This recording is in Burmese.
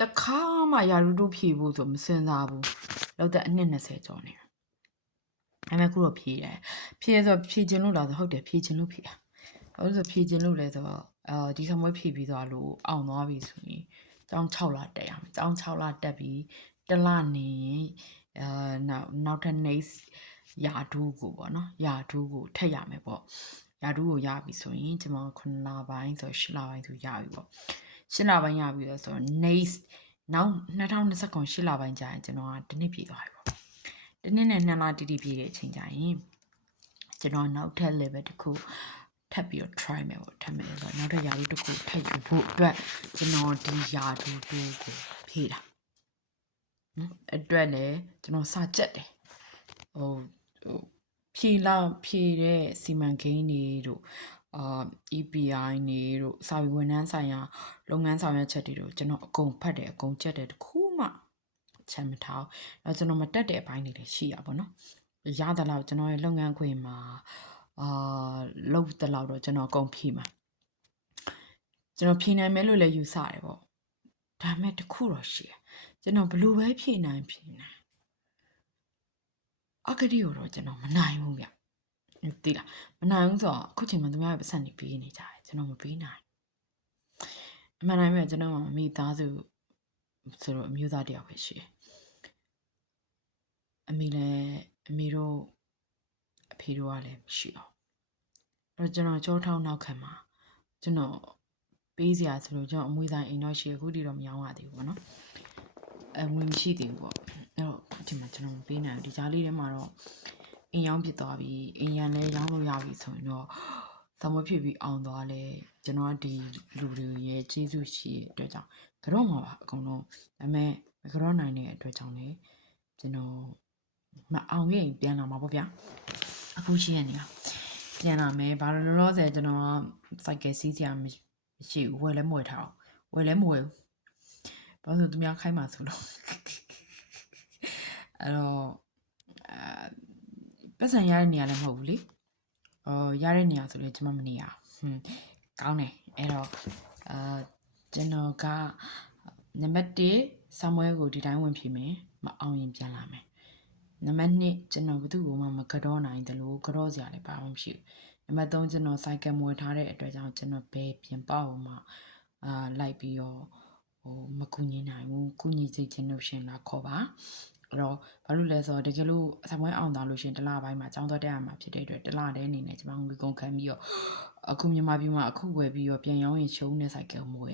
တခါမှယာရုတို့ဖြေဖို့ဆိုမစင်စားဘူးလောက်တဲ့အနှစ်20ကျော်နေဒါပေမဲ့ခုတော့ဖြေတယ်ဖြေဆိုဖြေခြင်းလို့လားဆိုဟုတ်တယ်ဖြေခြင်းလို့ဖြေတာဘာလို့ဆိုဖြေခြင်းလို့လဲဆိုတော့ဒီဆမွေးဖြေပြီးသွားလို့အောင်သွားပြီဆိုရင်ကျောင်း6လတက်ရမယ်ကျောင်း6လတက်ပြီးတစ်လနေရင်နောက်ထပ် next ယာဒူးကိုပေါ့နော်ယာဒူးကိုထက်ရမယ်ပေါ့ယာဒူးကိုရပြီဆိုရင်ကျွန်တော်9လပိုင်းဆို10လပိုင်းဆိုရပြီပေါ့10လပိုင်းရပြီဆိုတော့ next နောက်2029 10လပိုင်းကြာရင်ကျွန်တော်ကတစ်နှစ်ပြည့်သွားပြီပေါ့တစ်နှစ်နဲ့2လတိတိပြည့်တဲ့အချိန်ကြာရင်ကျွန်တော်နောက်ထပ် level တစ်ခုထပ်ပြီးတော့ try မယ်ပေါ့ထပ်မယ်ဆိုတော့နောက်ထပ်ယာဒူးတစ်ခုထပ်ယူဖို့အတွက်ကျွန်တော်ဒီယာဒူးကိုဖြည့်တာအတွက်လည်းကျွန်တော်စာကြက်တယ်ဖြေတဲ့စီမံကိန်းတွေတို့EPI တွေတို့စာပေဝန်ထမ်းဆိုင်ရာလုပ်ငန်းဆောင်ရွက်ချက်တွေတို့ကျွန်တော်အကုန်ဖတ်တယ်အကုန်ကြက်တယ်တခုမှချက်မထားအဲ့ကျွန်တော်မတက်တဲ့အပိုင်းတွေလည်းရှိရပါတော့ရသလောက်ကျွန်တော်ရဲ့လုပ်ငန်းခွင်မှာလုပ်တဲ့လောက်တော့ကျွန်တော်အကုန်ဖြေမှာကျွန်တော်ဖြေနိုင်မယ်လို့လည်းယူဆတယ်ပေါ့ဒါပေမဲ့တခုတော့ရှိတယ်ကျွန်တော်ဘလို့ပဲဖြေနိုင်အကတိကိုတော့ကျွန်တော်မနိုင်ဘူးဗျသိလားမနိုင်ဘူးဆိုတော့အခုချိန်မှာသူများရဲ့ပတ်စံနေပေးနေကြတယ်ကျွန်တော်မပေးနိုင်အမှန်တိုင်းပဲကျွန်တော်မိသားစုဆိုတော့အမျိုးသားတယောက်ပဲရှိတယ်အမေတို့အဖေတို့ကလည်းမရှိအောင်အဲ့တော့ကျွန်တော်ကြောထောင်းနောက်ခံမှာကျွန်တော်ပေးစရာဆိုလို့ကျွန်တော်အမွေဆိုင်အိမ်တော့ရှိအခုတည်းတော့မရောင်းရသေးဘူးပေါ့နော်ငွေမရှိသေးဘူးပေါ့အဲ့တော့အခုချိန်မှာကျွန်တော်မပေးနိုင်ဘူးဒီကြားလေးထဲမှာတော့အိမ်ရောင်းဖြစ်သွားပြီအိမ်ရန်လည်းရောင်းလို့ရပြီဆိုရင်တော့သမွေးဖြစ်ပြီးအောင်သွားလဲကျွန်တော်ဒီလူတွေရဲ့ကျေးဇူးရှိတဲ့အတွက်ကြောင့်ကတော့မှာပါအကုန်လုံးဒါပေမဲ့မကတော့နိုင်တဲ့အတွက်ကြောင့်လည်းကျွန်တော်မအောင်ရင်ပြန်လာမှာပေါ့ဗျာအခုရှိရနေတာပြန်လာမယ်ဘာလို့လောဆယ်ကျွန်တော်စိုက်ကယ်စီးစရာမရှိဘူးဝယ်လည်းမဝယ်ထားအောင်ဝယ်လည်းမဝယ်ဘူးဘာလို့သူများခိုင်းမှာဆိုလို့အဲ့တော့ပတ်စံရတဲ့နေရာလည်းမဟုတ်ဘူးလေရတဲ့နေရာဆိုလည်းကျွန်မမနေရကောင်းတယ်အဲ့တော့ကျွန်တော်ကနံပါတ်1ဆမ်ဝဲကိုဒီတိုင်းဝင်ဖြေမယ်မအောင်ရင်ပြန်လာမယ်နံပါတ်2ကျွန်တော်ဘယ်သူ့ကိုမှမကတော့နိုင်တယ်လို့ကတော့စရာလည်းဘာမှမရှိဘူးနံပါတ်3ကျွန်တော်စိုက်ကယ်မွေထားတဲ့အတွက်ကြောင့်ကျွန်တော်ဘယ်ပြင်ပအောင်မှလိုက်ပြီးတော့မကူညီနိုင်ဘူးကူညီစိတ်ချင်းလို့ရှင်လာခေါ်ပါအဲ့တော့ဘာလို့လဲဆိုတော့တကယ်လို့ဆမ်ဝဲအောင်သွားလို့ရှင်တစ်လပိုင်းမှာចောင်းသွားတက်ရမှာဖြစ်တဲ့အတွက်တစ်လတည်းအနေနဲ့ကျွန်မငွေကုန်ခံပြီးတော့အခုမြန်မာပြည်မှာအခုဝယ်ပြီးတော့ပြန်ရောင်းရင်ရှုံးတဲ့စိုက်ကယ်မွေ